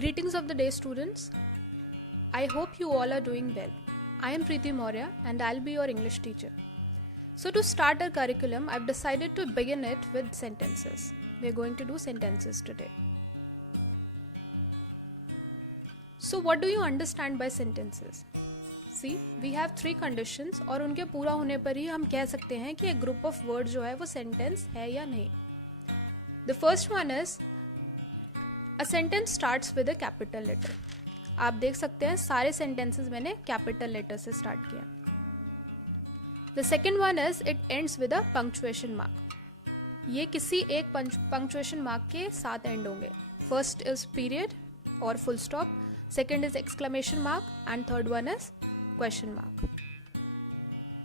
Greetings of the day, students. I hope you all are doing well. I am Preeti Maurya and I'll be your English teacher. So to start our curriculum, I've decided to begin it with sentences. We're going to do sentences today. So what do you understand by sentences? See, we have three conditions और उनके पूरा होने पर ही हम कह सकते हैं कि एक group of words जो है वो sentence है या नहीं. The first one is a sentence starts with a capital letter. आप देख सकते हैं सारे sentences मैंने capital letter से start किया. The second one is it ends with a punctuation mark. ये किसी एक punctuation mark के साथ end होंगे. First is period or full stop. Second is exclamation mark and third one is question mark.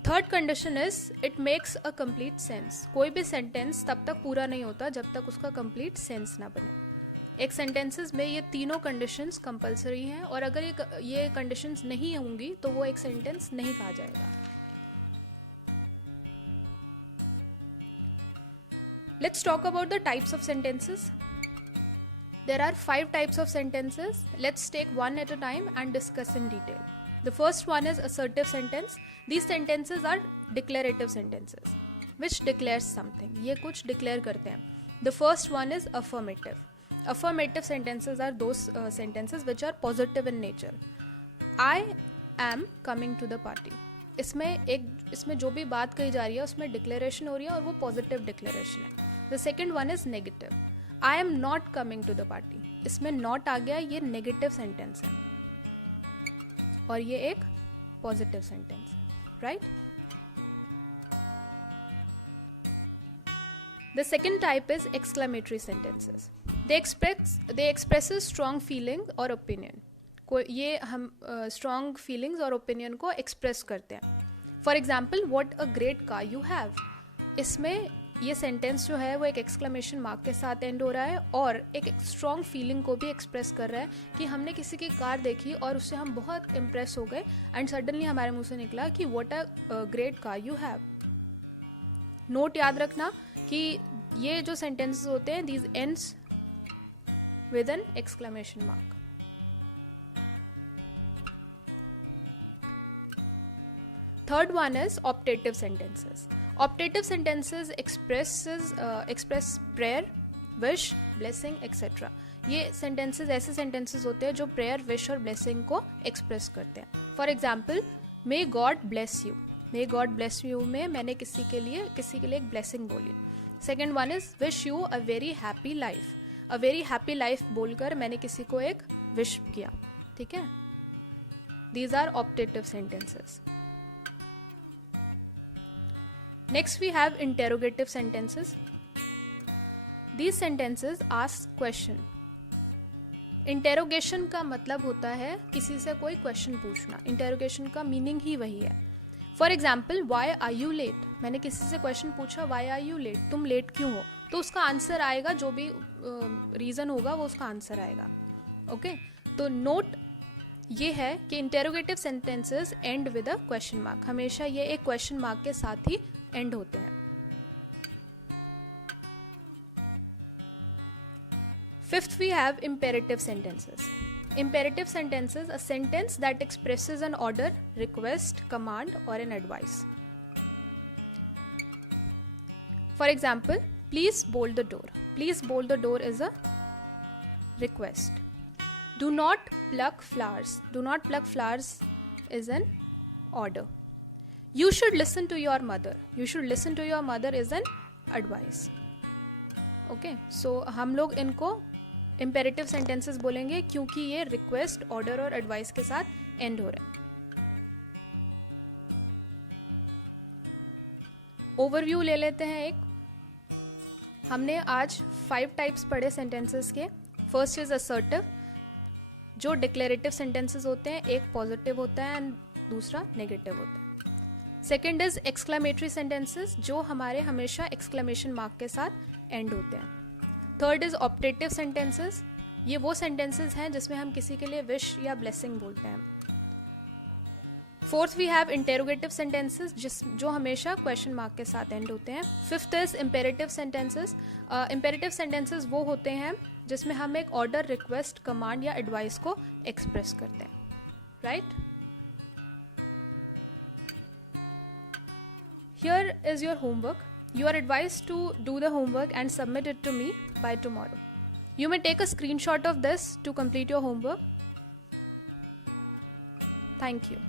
Third condition is it makes a complete sense. कोई भी sentence तब तक पूरा नहीं होता जब तक उसका complete sense ना बने. एक sentences में ये तीनों conditions compulsory हैं और अगर ये conditions नहीं होंगी तो वो एक sentence नहीं कहा जाएगा. Let's talk about the types of sentences. There are 5 types of sentences. Let's take one at a time and discuss in detail. The first one is assertive sentence. These sentences are declarative sentences, which declares something. ये कुछ declare करते हैं. The first one is affirmative. Affirmative sentences are those sentences which are positive in nature. I am coming to the party. इसमें जो भी बात कही जा रही है उसमें declaration हो रही है और वो positive declaration है. The second one is negative. I am not coming to the party. इसमें not आ गया, ये negative sentence है और ये एक positive sentence, right? The second type is exclamatory sentences. They express a strong feeling or opinion. ये हम strong feelings और opinion को express करते हैं. For example, what a great car you have. इसमें ये सेंटेंस जो है वो एक एक्सक्लेमेशन मार्क के साथ एंड हो रहा है और एक स्ट्रॉन्ग फीलिंग को भी एक्सप्रेस कर रहा है कि हमने किसी की कार देखी और उससे हम बहुत इम्प्रेस हो गए एंड सडनली हमारे मुंह से निकला कि what a great car you have. Note याद रखना कि ये जो सेंटेंसेस होते हैं these ends with an exclamation mark. Third one is optative sentences. Optative sentences express prayer, wish, blessing, etc. ये sentences ऐसे sentences होते हैं जो prayer, wish और blessing को express करते हैं. For example, may God bless you. May God bless you में मैंने किसी के लिए एक blessing बोली. Second one is wish you a very happy life. A very happy life बोलकर मैंने किसी को एक wish किया. ठीक है? These are optative sentences. Next we have interrogative sentences. These sentences ask question. Interrogation का मतलब होता है किसी से कोई question पूछना. Interrogation का meaning ही वही है. For example, why are you late? मैंने किसी से question पूछा why are you late? तुम late क्यों हो? तो उसका आंसर आएगा, जो भी reason होगा वो उसका आंसर आएगा. Okay? तो note ये है कि interrogative sentences end with a question mark. हमेशा ये एक question mark के साथ ही एंड होते हैं. Fifth we have imperative sentences. Imperative sentences, a sentence that expresses an order, request, command or an advice. For example, please bolt the door. Please bolt the door is a request. Do not pluck flowers. Do not pluck flowers is an order. You should listen to your mother. You should listen to your mother is an advice. Okay, so हम लोग इनको imperative sentences बोलेंगे क्योंकि ये request, order और advice के साथ end हो रहे हैं. Overview ले लेते हैं एक. हमने आज 5 types पढ़े sentences के. First is assertive, जो declarative sentences होते हैं. एक positive होता है and दूसरा negative होता है. सेकेंड इज एक्सक्लेमेटरी सेंटेंसेस, जो हमारे हमेशा एक्सक्लेमेशन मार्क के साथ एंड होते हैं. Third is optative sentences. ये वो सेंटेंसेस हैं जिसमें हम किसी के लिए विश या ब्लेसिंग बोलते हैं. Fourth we have interrogative sentences जो हमेशा क्वेश्चन मार्क के साथ एंड होते हैं. Fifth is imperative sentences. Imperative sentences वो होते हैं जिसमें हम एक ऑर्डर, रिक्वेस्ट, कमांड या एडवाइस को एक्सप्रेस करते हैं. Right? Here is your homework. You are advised to do the homework and submit it to me by tomorrow. You may take a screenshot of this to complete your homework. Thank you.